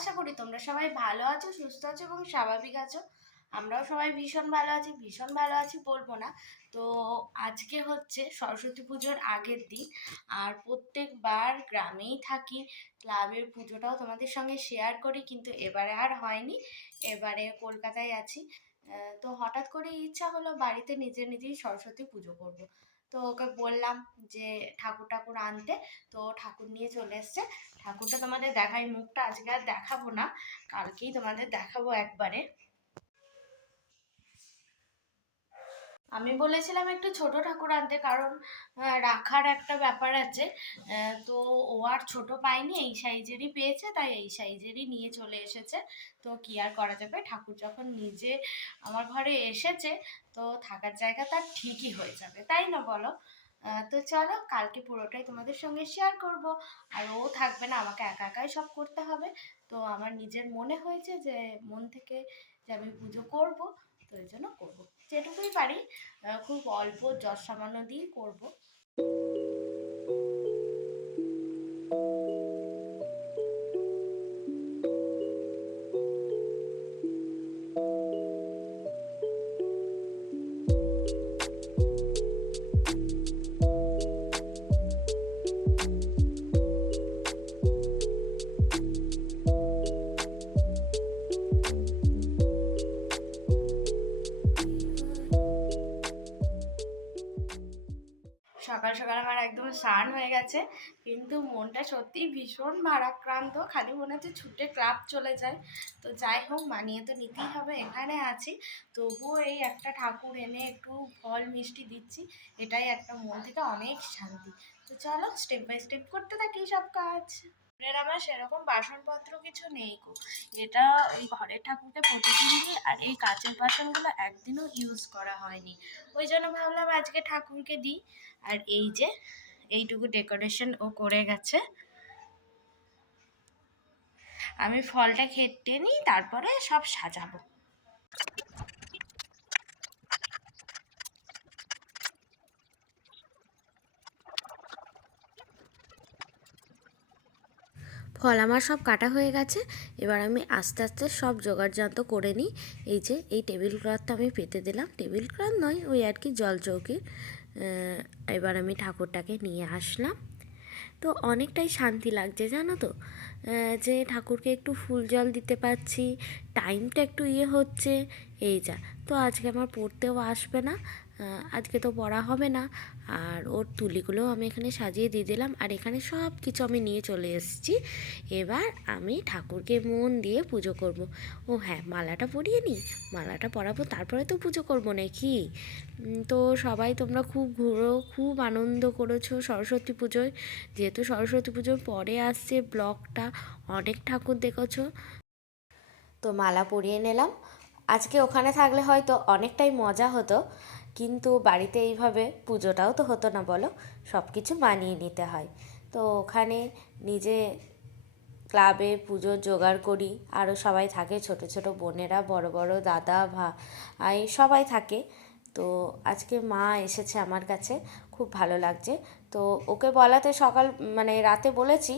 আশা করি তোমরা সবাই ভালো আছো, সুস্থ আছো এবং স্বাভাবিক আছো। আমরাও সবাই ভীষণ ভালো আছি, ভীষণ ভালো আছি বলবো না। তো আজকে হচ্ছে সরস্বতী পুজোর আগের দিন। আর প্রত্যেকবার গ্রামেই থাকি, ক্লাবের পুজোটাও তোমাদের সঙ্গে শেয়ার করি, কিন্তু এবারে আর হয়নি। এবারে কলকাতায় আছি। তো হঠাৎ করে ইচ্ছা হলো বাড়িতে নিজে নিজেই সরস্বতী পুজো করব। তো ওকে বললাম যে ঠাকুর ঠাকুর আনতে। তো ঠাকুর নিয়ে চলে এসছে। ঠাকুরটা তোমাদের দেখাই, মুখটা আজকে আর দেখাবো না, কালকেই তোমাদের দেখাবো একবারে। আমি বলেছিলাম একটু ছোট ঠাকুর আনতে, কারণ রাখার একটা ব্যাপার আছে। তো ও আর ছোট পাইনি, এই সাইজেরই পেয়েছে, তাই এই সাইজেরই নিয়ে চলে এসেছে। তো কি আর করা যাবে, ঠাকুর যখন নিজে আমার ঘরে এসেছে, তো থাকার জায়গা তার ঠিকই হয়ে যাবে, তাই না বলো? তো চলো, কালকে পুরোটাই তোমাদের সঙ্গে শেয়ার করব। আর ও থাকবে না, আমাকে একা একাই সব করতে হবে। তো আমার নিজের মনে হয়েছে যে মন থেকে যে আমি পুজো করব, তো এই জন্য করবো যেটুকুই পারি। খুব অল্প যৎ সামান্য দিয়েই করবো। সকাল সকাল আমার একদম স্নান হয়ে গেছে, কিন্তু মনটা সত্যিই ভীষণ ভারাক্রান্ত, খালি মনে হচ্ছে ছুটে ক্লাব চলে যায়। তো যাই হোক, মানিয়ে তো নিতেই হবে, এখানে আছি। তবুও এই একটা ঠাকুর এনে একটু ফল মিষ্টি দিচ্ছি, এটাই একটা মন থেকে অনেক শান্তি। তো চলো স্টেপ বাই স্টেপ করতে থাকি সব কাজ। এর আমার সেরকম বাসনপত্র কিছু নেই গো। এটা এই ঘরের ঠাকুরকে প্রতিদিন দিই, আর এই কাঁচের বাসনগুলো একদিনও ইউজ করা হয়নি, ওই জন্য ভাবলাম আজকে ঠাকুরকে দিই। আর এই যে এইটুকু ডেকোরেশন ও করে গেছে। আমি ফলটা খেতে নিই, তারপরে সব সাজাবো। ফল আমার সব কাটা হয়ে গেছে। এবার আমি আস্তে আস্তে সব জোগাড়যন্ত্র করে নিই। এই যে এই টেবিল ক্লথটা আমি পেতে দিলাম, টেবিল ক্লথ নয়, ওই আর কি জল চৌকির। এবার আমি ঠাকুরটাকে নিয়ে আসলাম। তো অনেকটাই শান্তি লাগছে জানো তো, যে ঠাকুরকে একটু ফুল জল দিতে পারছি, টাইমটা একটু হচ্ছে। এই যা, তো আজকে আমার পড়তেও আসবে না, আজকে তো পড়া হবে না। আর ওর তুলিগুলোও আমি এখানে সাজিয়ে দিয়ে দিলাম, আর এখানে সব কিছু আমি নিয়ে চলে এসেছি। এবার আমি ঠাকুরকে মন দিয়ে পুজো করব। ও হ্যাঁ, মালাটা পরিয়ে নিই, মালাটা পরাবো, তারপরে তো পুজো করবো নাকি। তো সবাই তোমরা খুব ঘুরো, খুব আনন্দ করেছো সরস্বতী পুজোয়। যেহেতু সরস্বতী পুজোর পরে আসছে ব্লগটা, অনেক ঠাকুর দেখেছো। তো মালা পরিয়ে নিলাম। আজকে ওখানে থাকলে হয়তো অনেকটাই মজা হতো, কিন্তু বাড়িতে এইভাবে পুজোটাও তো হতো না বলো, সব কিছু মানিয়ে নিতে হয়। তো ওখানে নিজে ক্লাবে পুজোর জোগাড় করি, আরও সবাই থাকে, ছোট ছোট বোনেরা, বড় বড় দাদা ভাই সবাই থাকে। তো আজকে মা এসেছে আমার কাছে, খুব ভালো লাগছে। তো ওকে বলাতে সকাল মানে রাতে বলেছি,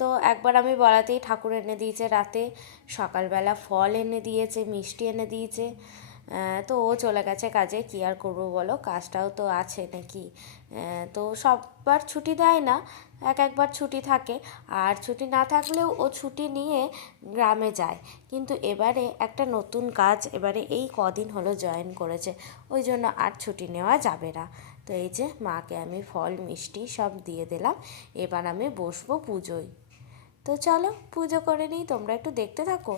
তো একবার আমি বলাতেই ঠাকুর এনে দিয়েছে রাতে, সকালবেলা ফল এনে দিয়েছে, মিষ্টি এনে দিয়েছে। তো ও চলে গেছে কাজে, কী আর করবো বলো, কাজটাও তো আছে নাকি। তো সববার ছুটি দেয় না, একবার ছুটি থাকে। আর ছুটি না থাকলেও ও ছুটি নিয়ে গ্রামে যায়। কিন্তু এবারে একটা নতুন কাজ এবারে এই কদিন হলো জয়েন করেছে, ওই জন্য আর ছুটি নেওয়া যাবে না। তো এই যে মাকে আমি ফল মিষ্টি সব দিয়ে দিলাম, এবার আমি বসবো পুজোয়। তো চলো পুজো করে নিই, তোমরা একটু দেখতে থাকো।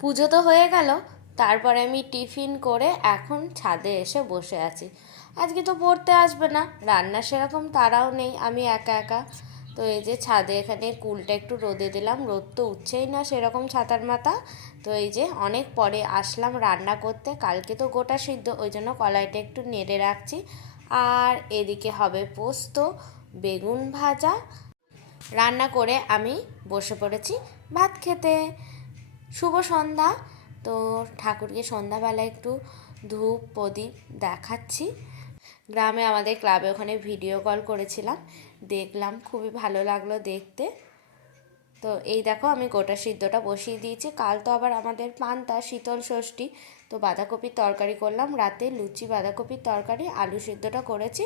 পুজো তো হয়ে গেল, তারপরে আমি টিফিন করে এখন ছাদে এসে বসে আছি। আজকে তো পড়তে আসবে না, রান্না সেরকম তারাও নেই, আমি একা একা। তো এই যে ছাদে এখানে কুলটা একটু রোদে দিলাম, রোদ তো উঠছেই না সেরকম ছাতার মাথা। তো এই যে অনেক পরে আসলাম রান্না করতে, কালকে তো গোটা সিদ্ধ, ওই জন্য কলাইটা একটু নেড়ে রাখছি। আর এদিকে হবে পোস্ত, বেগুন ভাজা রান্না করে আমি বসে পড়েছি ভাত খেতে। শুভ সন্ধ্যা। তো ঠাকুরকে সন্ধ্যাবেলা একটু ধূপ প্রদীপ দেখাচ্ছি। গ্রামে আমাদের ক্লাবে ওখানে ভিডিও কল করেছিলাম, দেখলাম, খুবই ভালো লাগলো দেখতে। তো এই দেখো আমি গোটা সিদ্ধটা বসিয়ে দিয়েছি। কাল তো আবার আমাদের পান্তা শীতল ষষ্ঠী, তো বাঁধাকপির তরকারি করলাম রাতে, লুচি বাঁধাকপির তরকারি, আলু সিদ্ধটা করেছি,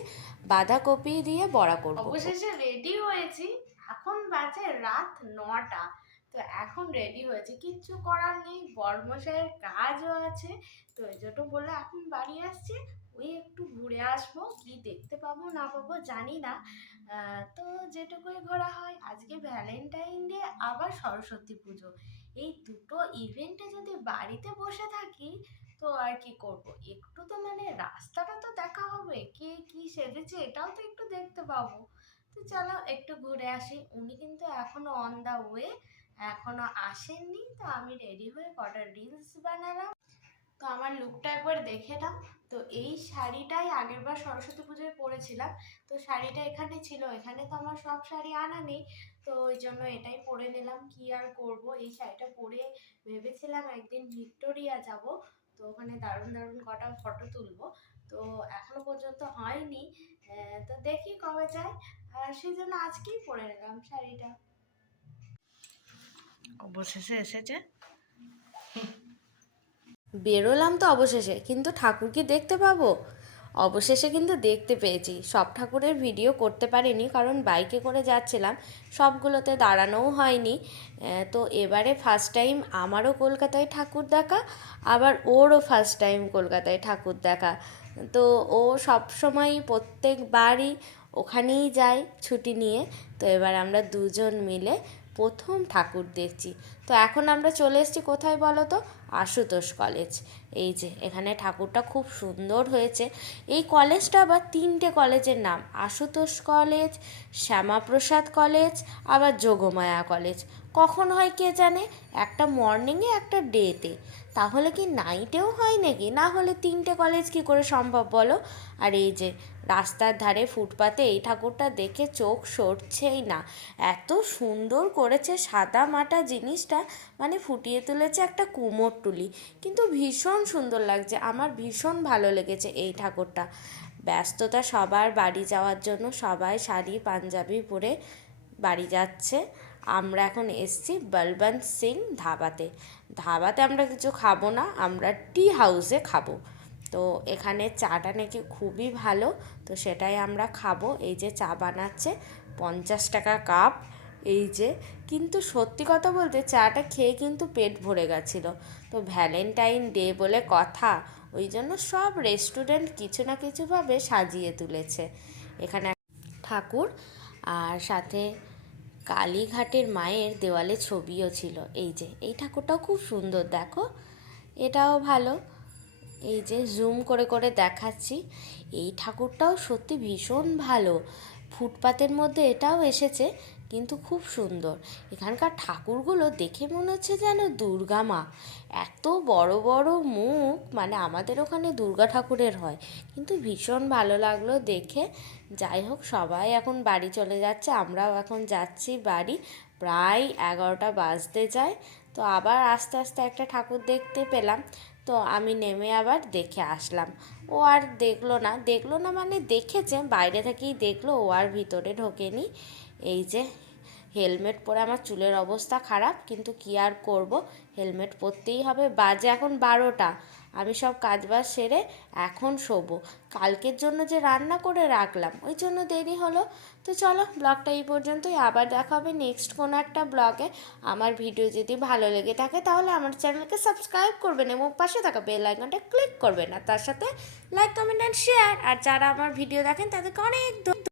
বাঁধাকপি দিয়ে বড়া করব। অবশেষে রেডি হয়েছি, এখন বাজে রাত 9টা। তো এখন রেডি হয়েছে, কিচ্ছু করার নেই, বরমশাইয়ের কাজও আছে। তো এই জন্য বললো এখন বাড়ি আসছে, ওই একটু ঘুরে আসবো, কি দেখতে পাবো না পাবো জানি না। তো যেটুকুই ঘোরা হয়। আজকে ভ্যালেন্টাইন ডে, আবার সরস্বতী পুজো, এই দুটো ইভেন্টে যদি বাড়িতে বসে থাকি তো আর কি করব, একটু তো মানে রাস্তাটা তো দেখা হবে, কে কি সেজেছে এটাও তো একটু দেখতে পাবো। তো চলো একটু ঘুরে আসি। উনি কিন্তু এখনো অন দা ওয়ে, এখনো আসেননি। তো আমি রেডি হয়ে কটা রিলস বানালাম। তো আমার লুকটা একবার দেখে নাও। তো এই শাড়িটাই আগেরবার সরস্বতী পুজোয় পরেছিলাম। তো শাড়িটা এখানে ছিল, এখানে তো আমার সব শাড়ি আনা নেই, তো ওই জন্য এটাই পরে নিলাম। কি আর করব, এই শাড়িটা পরে ভেবেছিলাম একদিন ভিক্টোরিয়া যাব, তো ওখানে দারুণ দারুণ কটা ফটো তুলবো। তো এখনো পর্যন্ত হয়নি, তো দেখি কবে যায়। আর সেই জন্য আজকেই পরে নিলাম শাড়িটা। অবশেষে এসেছে। বেরোলাম তো অবশেষে, কিন্তু ঠাকুর কি দেখতে পাবো? অবশেষে কিন্তু দেখতে পেয়েছি। সব ঠাকুরের ভিডিও করতে পারিনি, কারণ বাইকে করে যাচ্ছিলাম, সবগুলোতে দাঁড়ানোও হয়নি। তো এবারে ফার্স্ট টাইম আমারও কলকাতায় ঠাকুর দেখা, আবার ওরও ফার্স্ট টাইম কলকাতায় ঠাকুর দেখা। তো ও সবসময়ই প্রত্যেকবারই ওখানেই যায় ছুটি নিয়ে। তো এবার আমরা দুজন মিলে প্রথম ঠাকুর দেখছি। তো এখন আমরা চলে এসেছি কোথায় বলো তো? আশুতোষ কলেজ। এই যে এখানে ঠাকুরটা খুব সুন্দর হয়েছে। এই কলেজটা আবার 3টে কলেজের নাম, আশুতোষ কলেজ, শ্যামাপ্রসাদ কলেজ, আবার যোগমায়া কলেজ। কখন হয় কে জানে, একটা মর্নিংয়ে একটা ডেতে, তাহলে কি নাইটেও হয় নাকি? না হলে 3টে কলেজ কি করে সম্ভব বলো? আর এই যে রাস্তার ধারে ফুটপাতে এই ঠাকুরটা দেখে চোখ সরছেই না, এত সুন্দর করেছে সাদা মাটা জিনিসটা, মানে ফুটিয়ে তুলেছে একটা কুমোরটুলি, কিন্তু ভীষণ সুন্দর লাগছে, আমার ভীষণ ভালো লেগেছে এই ঠাকুরটা। ব্যস্ততা সবার বাড়ি যাওয়ার জন্য, সবাই শাড়ি পাঞ্জাবি পরে বাড়ি যাচ্ছে। আমরা এখন এসছি বলবন্ত সিং ধাবাতে। ধাবাতে আমরা কিছু খাবো না, আমরা টি হাউসে খাবো। তো এখানে চাটা নাকি খুবই ভালো, তো সেটাই আমরা খাবো। এই যে চা বানাচ্ছে, 50 টাকা কাপ। এই যে, কিন্তু সত্যি কথা বলতে চাটা খেয়ে কিন্তু পেট ভরে গেছিলো। তো ভ্যালেন্টাইন ডে বলে কথা, ওই জন্য সব রেস্টুরেন্ট কিছু না কিছুভাবে সাজিয়ে তুলেছে। এখানে ঠাকুর, আর সাথে কালীঘাটের মায়ের দেওয়ালে ছবিও ছিল। এই যে এই ঠাকুরটাও খুব সুন্দর, দেখো, এটাও ভালো। এই যে জুম করে করে দেখাচ্ছি, এই ঠাকুরটাও সত্যি ভীষণ ভালো। ফুটপাতের মধ্যে এটাও এসেছে, কিন্তু খুব সুন্দর। এখানকার ঠাকুরগুলো দেখে মনে হচ্ছে যেন দুর্গা মা, এত বড় বড় মুখ, মানে আমাদের ওখানে দুর্গা ঠাকুরের হয়, কিন্তু ভীষণ ভালো লাগলো দেখে। যাই হোক, সবাই এখন বাড়ি চলে যাচ্ছে, আমরাও এখন যাচ্ছি বাড়ি। প্রায় 11টা বাজতে যায়। তো আবার আস্তে আস্তে একটা ঠাকুর দেখতে পেলাম, তো আমি নেমে আবার দেখে আসলাম। ও আর দেখলো না মানে দেখেছে বাইরে থেকেই দেখলো, ও আর ভিতরে ঢোকেনি। এই যে হেলমেট পরে আমার চুলের অবস্থা খারাপ, কিন্তু কি আর করব, হেলমেট পরতেই হবে। বাজে এখন 12টা, আমি সব কাজবাজ সেরে এখন শোবো। কালকের জন্য যে রান্না করে রাখলাম ওই জন্য দেরি হলো। তো চলো ব্লগটা এই পর্যন্তই, আবার দেখা হবে নেক্সট কোনো একটা ব্লগে। আমার ভিডিও যদি ভালো লেগে থাকে তাহলে আমার চ্যানেলকে সাবস্ক্রাইব করবেন এবং পাশে থাকা বেল আইকনটা ক্লিক করবেন, আর তার সাথে লাইক কমেন্ট অ্যান্ড শেয়ার। আর যারা আমার ভিডিও দেখেন তাদেরকে অনেক